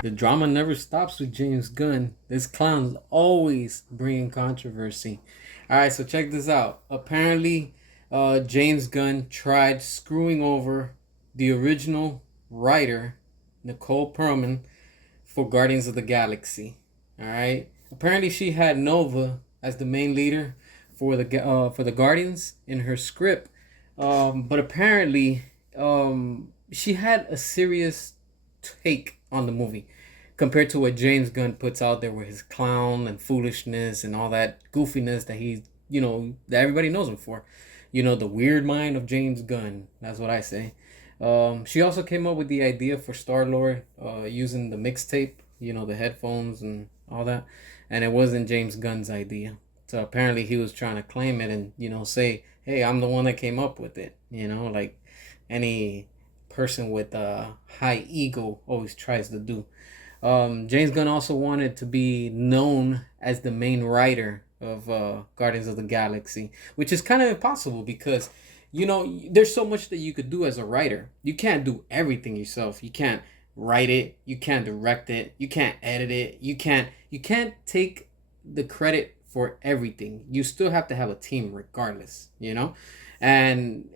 The drama never stops with James Gunn. This clown's always bringing controversy. All right, so check this out. Apparently, James Gunn tried screwing over the original writer, Nicole Perlman, for Guardians of the Galaxy. All right. Apparently, she had Nova as the main leader for the Guardians in her script, but apparently, she had a serious take on the movie compared to what James Gunn puts out there with his clown and foolishness and all that goofiness that that everybody knows him for. The weird mind of James Gunn. That's what I say. She also came up with the idea for Star Lord using the mixtape, the headphones and all that. And it wasn't James Gunn's idea. So apparently he was trying to claim it and, say, hey, I'm the one that came up with it. Like any person with a high ego always tries to do. James Gunn also wanted to be known as the main writer of Guardians of the Galaxy, which is kind of impossible because, there's so much that you could do as a writer. You can't do everything yourself. You can't write it. You can't direct it. You can't edit it. You can't take the credit for everything. You still have to have a team regardless. And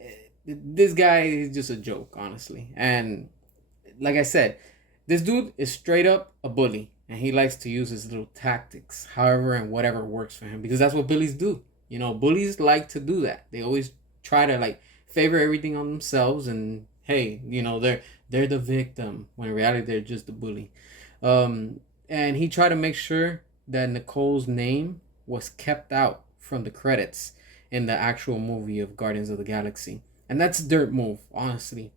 this guy is just a joke, honestly. And like I said, this dude is straight up a bully, and he likes to use his little tactics, however and whatever works for him, because that's what bullies do. Bullies like to do that. They always try to like favor everything on themselves, and hey, they're the victim when in reality they're just the bully. And he tried to make sure that Nicole's name was kept out from the credits in the actual movie of Guardians of the Galaxy. And that's a dirt move, honestly,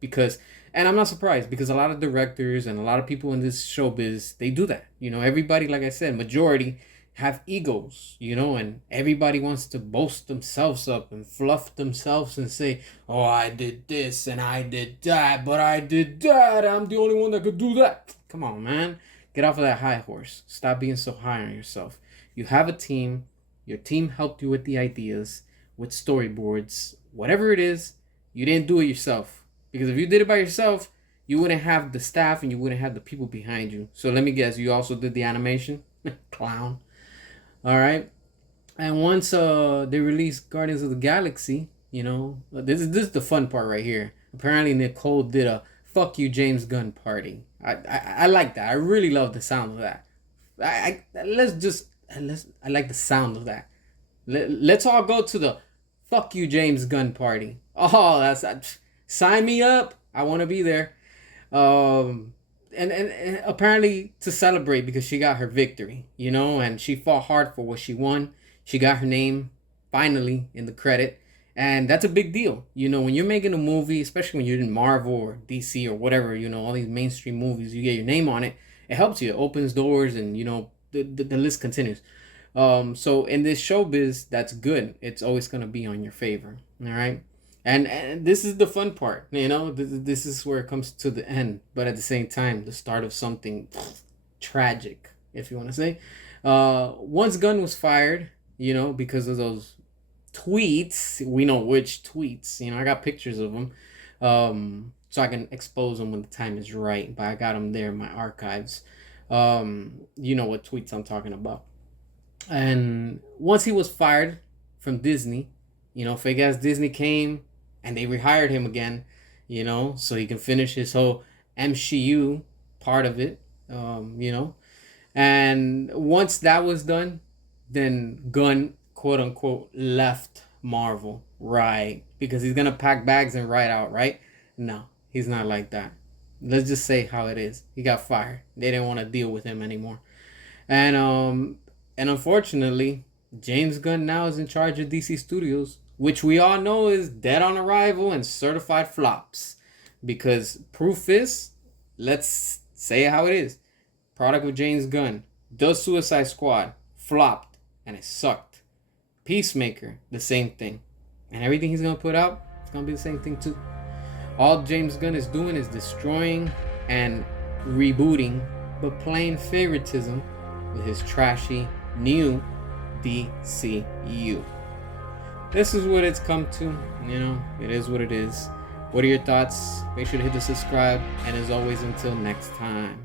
and I'm not surprised because a lot of directors and a lot of people in this showbiz, they do that. Everybody, like I said, majority have egos, and everybody wants to boast themselves up and fluff themselves and say, oh, I did this and I did that, but I did that. I'm the only one that could do that. Come on, man. Get off of that high horse. Stop being so high on yourself. You have a team. Your team helped you with the ideas, with storyboards, whatever it is. You didn't do it yourself. Because if you did it by yourself, you wouldn't have the staff and you wouldn't have the people behind you. So let me guess, you also did the animation? Clown. All right. And once they released Guardians of the Galaxy, this is the fun part right here. Apparently Nicole did a fuck you James Gunn party. I like that. I really love the sound of that. I like the sound of that. Let's all go to the fuck you James Gunn party. Oh, sign me up. I want to be there. And apparently to celebrate because she got her victory, and she fought hard for what she won. She got her name finally in the credit, and that's a big deal. When you're making a movie, especially when you're in Marvel or DC or whatever, all these mainstream movies, you get your name on it. It helps you. It opens doors, and the list continues. So in this showbiz, that's good. It's always gonna be on your favor. All right. And this is the fun part, this is where it comes to the end, but at the same time, the start of something tragic, if you want to say. Once Gunn was fired, because of those tweets, we know which tweets, I got pictures of them, so I can expose them when the time is right, but I got them there in my archives. You know what tweets I'm talking about. And once he was fired from Disney, fake ass Disney came and they rehired him again, so he can finish his whole MCU part of it, And once that was done, then Gunn, quote unquote, left Marvel, right? Because he's going to pack bags and ride out, right? No, he's not like that. Let's just say how it is. He got fired. They didn't want to deal with him anymore. And unfortunately, James Gunn now is in charge of DC Studios, which we all know is dead on arrival and certified flops. Because proof is, let's say how it is. Product of James Gunn, The Suicide Squad, flopped, and it sucked. Peacemaker, the same thing. And everything he's going to put out, it's going to be the same thing too. All James Gunn is doing is destroying and rebooting, but playing favoritism with his trashy new DCU. This is what it's come to. It is what it is. What are your thoughts? Make sure to hit the subscribe. And as always, until next time.